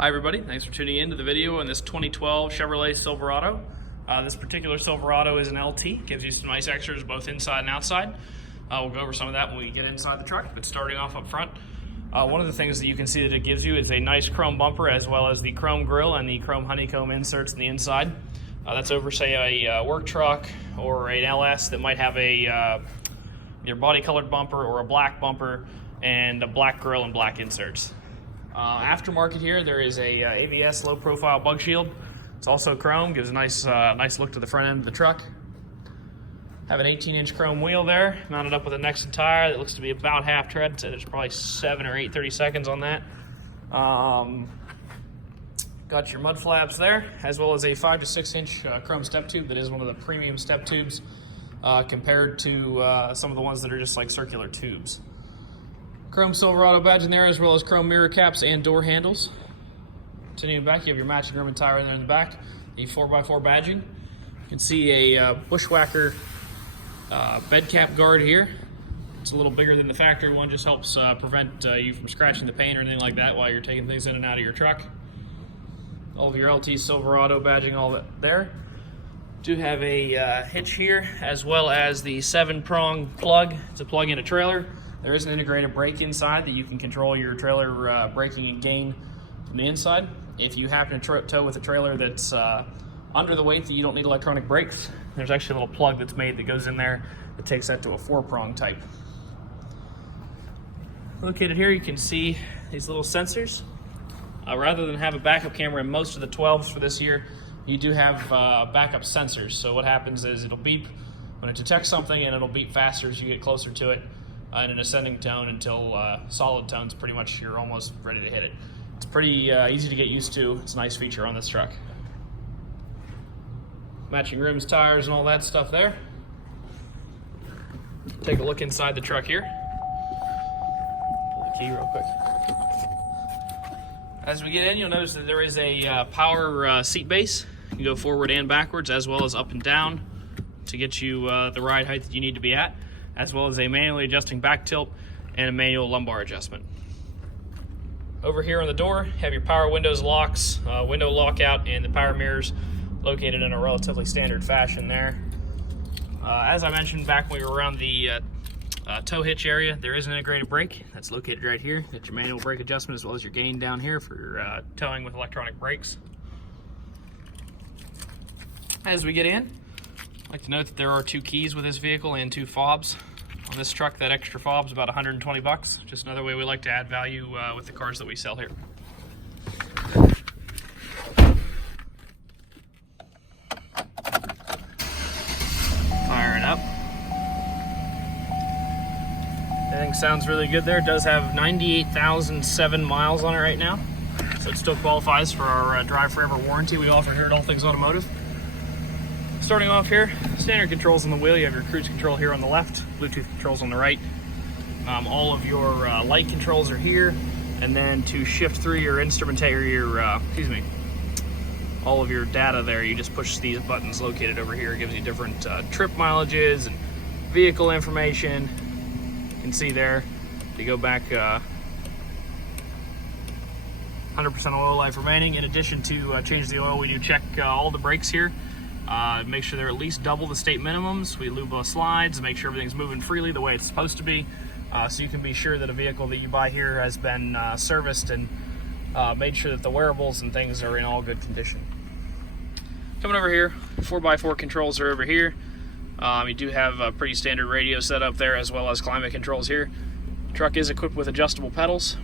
Hi everybody, thanks for tuning in to the video on this 2012 Chevrolet Silverado. This particular Silverado is an LT, gives you some nice extras both inside and outside. We'll go over some of that when we get inside the truck, but starting off up front, one of the things that you can see that it gives you is a nice chrome bumper as well as the chrome grille and the chrome honeycomb inserts in the inside. That's over, say, a work truck or an LS that might have a your body colored bumper or a black bumper and a black grille and black inserts. Aftermarket here, there is a ABS low profile bug shield. It's also chrome, gives a nice look to the front end of the truck. Have an 18-inch chrome wheel there, mounted up with a Nexen tire that looks to be about half tread, so there's probably 7 or 8 30-seconds on that. Got your mud flaps there, as well as a 5 to 6 inch chrome step tube that is one of the premium step tubes compared to some of the ones that are just like circular tubes. Chrome Silverado badge in there, as well as chrome mirror caps and door handles. Continuing back, you have your matching rim and tire in there in the back. The 4x4 badging. You can see a Bushwhacker bed cap guard here. It's a little bigger than the factory one, just helps prevent you from scratching the paint or anything like that while you're taking things in and out of your truck. All of your LT Silverado badging all that there. Do have a hitch here, as well as the 7-prong plug to plug in a trailer. There is an integrated brake inside that you can control your trailer braking and gain from the inside. If you happen to tow with a trailer that's under the weight that you don't need electronic brakes, there's actually a little plug that's made that goes in there that takes that to a 4-prong type. Located here, you can see these little sensors. Rather than have a backup camera in most of the 12s for this year, you do have backup sensors. So what happens is it'll beep when it detects something, and it'll beep faster as you get closer to it in an ascending tone until solid tones. Pretty much you're almost ready to hit it. It's pretty easy to get used to. It's a nice feature on this truck. Matching rims, tires, and all that stuff there. Take a look inside the truck here. Pull the key real quick. As we get in, you'll notice that there is a power seat base. You can go forward and backwards, as well as up and down to get you the ride height that you need to be at, as well as a manually adjusting back tilt and a manual lumbar adjustment. Over here on the door, you have your power windows locks, window lockout, and the power mirrors located in a relatively standard fashion there. As I mentioned back when we were around the tow hitch area, there is an integrated brake that's located right here. Got your manual brake adjustment as well as your gain down here for towing with electronic brakes. As we get in, I'd like to note that there are 2 keys with this vehicle and 2 fobs. On this truck, that extra fob is about 120 bucks. Just another way we like to add value with the cars that we sell here. Fire it up. Everything sounds really good there. It does have 98,007 miles on it right now, so it still qualifies for our Drive Forever warranty we offer here at All Things Automotive. Starting off here, standard controls on the wheel. You have your cruise control here on the left, Bluetooth controls on the right. All of your light controls are here, and then to shift through your all of your data there, you just push these buttons located over here. It gives you different trip mileages and vehicle information. You can see there, if you go back 100% oil life remaining. In addition to change the oil, we do check all the brakes here. Make sure they're at least double the state minimums. We lube the slides, make sure everything's moving freely the way it's supposed to be, so you can be sure that a vehicle that you buy here has been serviced and made sure that the wearables and things are in all good condition. Coming over here, 4x4 controls are over here. You do have a pretty standard radio set up there, as well as climate controls here. The truck is equipped with adjustable pedals.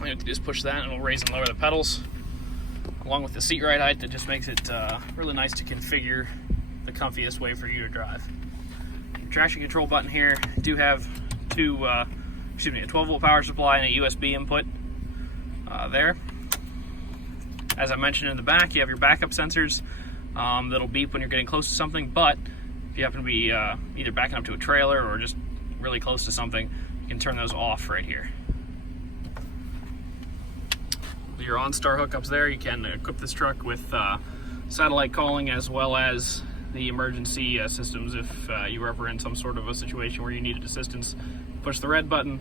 You have to just push that and it'll raise and lower the pedals, along with the seat ride height that just makes it really nice to configure the comfiest way for you to drive. Your traction control button here, do have a 12-volt power supply and a USB input there. As I mentioned in the back, you have your backup sensors that'll beep when you're getting close to something, but if you happen to be either backing up to a trailer or just really close to something, you can turn those off right here. Your OnStar hookups there, you can equip this truck with satellite calling as well as the emergency systems if you were ever in some sort of a situation where you needed assistance. Push the red button,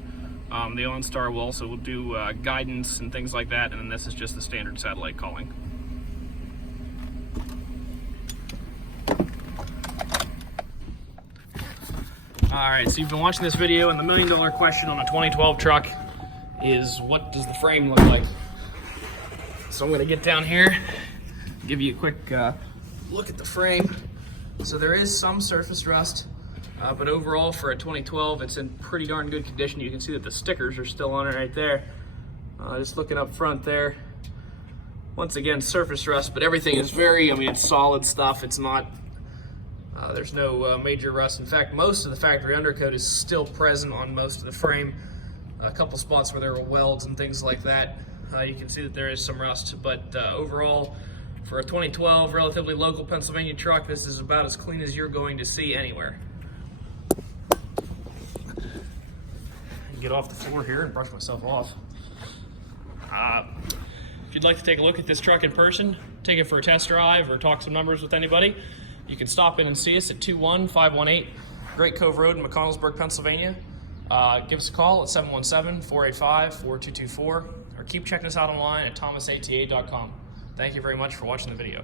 The OnStar will also do guidance and things like that, and then this is just the standard satellite calling. Alright, so you've been watching this video, and the $1 million question on a 2012 truck is, what does the frame look like? So I'm going to get down here, give you a quick look at the frame. So there is some surface rust, but overall for a 2012 it's in pretty darn good condition. You can see that the stickers are still on it right there. Just looking up front there, once again surface rust, but everything is very, it's solid stuff. It's not, there's no major rust. In fact, most of the factory undercoat is still present on most of the frame. A couple spots where there were welds and things like that. You can see that there is some rust, but overall, for a 2012 relatively local Pennsylvania truck, this is about as clean as you're going to see anywhere. Get off the floor here and brush myself off. If you'd like to take a look at this truck in person, take it for a test drive, or talk some numbers with anybody, you can stop in and see us at 21518 Great Cove Road in McConnellsburg, Pennsylvania. Give us a call at 717-485-4224, or keep checking us out online at thomasata.com. Thank you very much for watching the video.